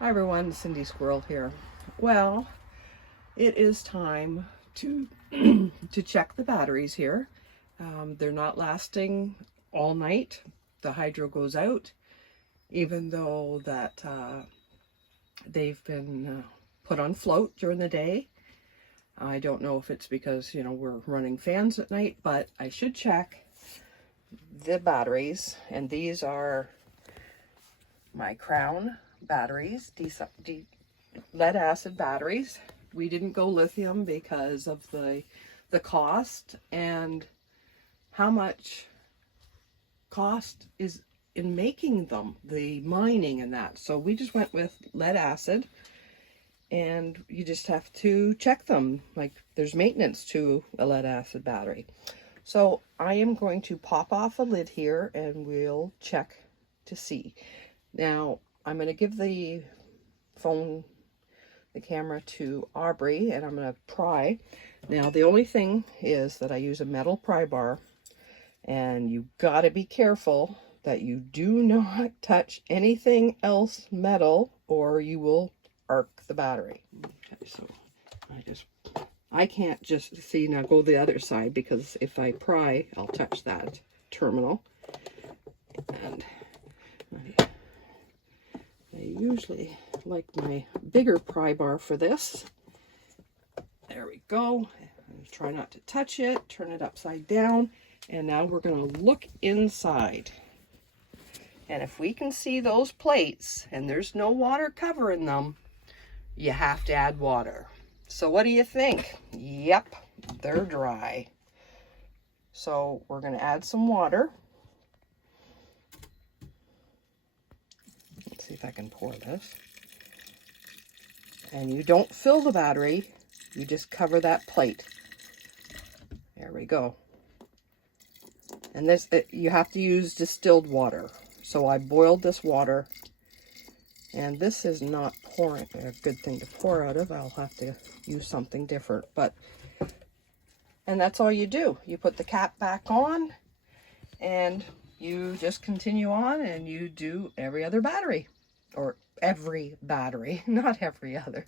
Hi everyone, Cindy Squirrel here. Well, it is time to to check the batteries here. They're not lasting all night. The hydro goes out, even though that they've been put on float during the day. I don't know if it's because, we're running fans at night, but I should check the batteries. And these are my Crown batteries, lead acid batteries. We didn't go lithium because of the cost and how much cost is in making them, the mining and that. So we just went with lead acid, and you just have to check them. Like, there's maintenance to a lead acid battery. So I am going to pop off a lid here and we'll check to see. Now I'm going to give the camera to Aubrey, and I'm going to pry. Now the only thing is that I use a metal pry bar, and you got to be careful that you do not touch anything else metal or you will arc the battery. Okay, so I can't just see, now go the other side, because if I pry I'll touch that terminal, and I usually like my bigger pry bar for this. There we go. Try not to touch it. Turn it upside down. And now we're going to look inside. And if we can see those plates and there's no water covering them, you have to add water. So what do you think? Yep, they're dry. So we're going to add some water. Let's see if I can pour this. And you don't fill the battery, you just cover that plate. There we go. And this, you have to use distilled water. So I boiled this water, and this is not pouring, a good thing to pour out of. I'll have to use something different. And that's all you do. You put the cap back on, and you just continue on, and you do every other battery. Or every battery, not every other.